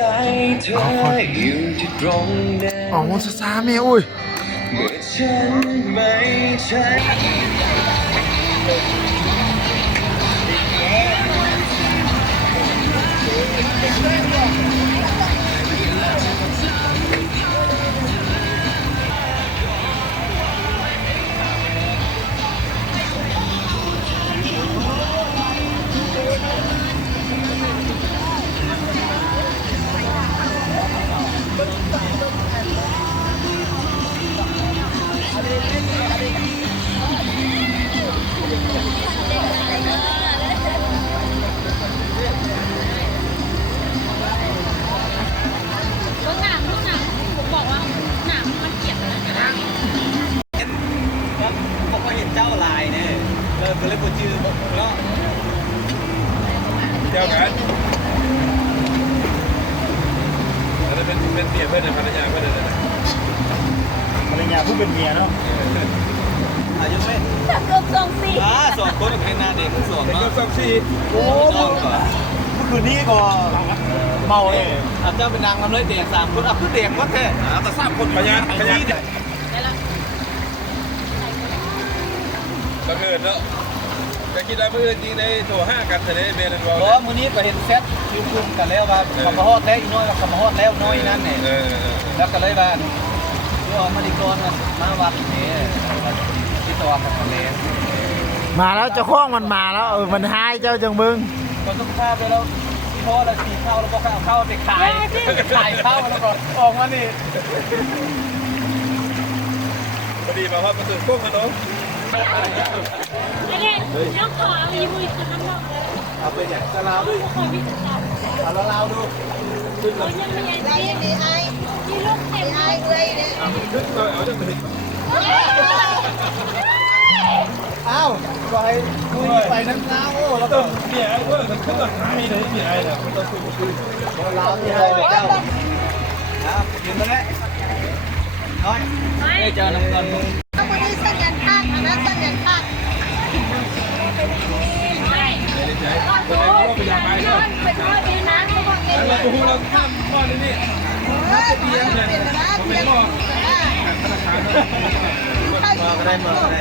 เธออยู่ที่ตรงนั้น อ๋อมันช้าๆแม่อุ้ย เมื่อฉันไม่ใช่ก็หนามผมบอกว่าหนามมันเกลียดนะผมก็เห็นเจ้าลายเนี่ยก็เลยพูดชื่อผมก็เจ้ากันแล้วเป็นเมียเพื่อนภรรยาเพื่อนเลยนะ ภรรยาผู้เป็นเมียเนาะ อายุไม่ เกือบ2 ปี สองคนเป็นหน้าเด็กสองเนาะสองสี่โอ้เมื่อคืนนี้ก็เมาเลยเจ้าเป็นนางลำเลยเด็ก3 คนคือเด็กก็แค่แต่3 คนพยานบังเอิญเนาะจะคิดได้เมื่อจริงในโถ5กันแต่ในเบรนด์บอลเพราะมื้อนี้ก็เห็นเซตยืมกันแล้วว่าคำมาฮอดแล้วอีน้อยคำมาฮอดแล้วน้อยนั่นเนี่ยแล้วก็เลยบ้านที่ออกมาดีกรมาวัดนี่ที่ตัวของทะเล มาแล้วเจ้าของมันมาแล้วมันหายเจ้าจังมึง ก็ต้องข้าวไปแล้วที่พ่อเราสีข้าวแล้วก็เอาข้าวไปขายข้าวแล้วก็ออกมานี่พอดีมาว่าประตูกุ้งกันเนาะ ไอ้เนี่ยน้องขอเอาอีมือข้างนอกเลย เอาไปเนี่ยจะลาวด้วย คอยพิจารณา เอาลาวดูขึ้นก่อน ยังไม่ใหญ่ดีไอ้ที่ลูกเต็มเลย เอาขึ้นก่อนเอาจะไปอ้าวก็ให้คุยไปนั่งน้าโอ้แล้วก็เมียไอ้เพื่อนขึ้นก่อนไอ้เลยเมียไอ้เนี่ยไม่ต้องคุยลาวที่เราเจ้าครับกินมาแล้วน้อยไม่เจอน้ำเงิน เอาไปที่สัญญาณภาคนะสัญญาณภาคไม่ก็ดูไปทอดดีนะเขาบอกเอง เราดูเราข้ามข้อนี้นี่เบียร์เนี่ยผมไม่บอกธนาคารมาก็ได้มาได้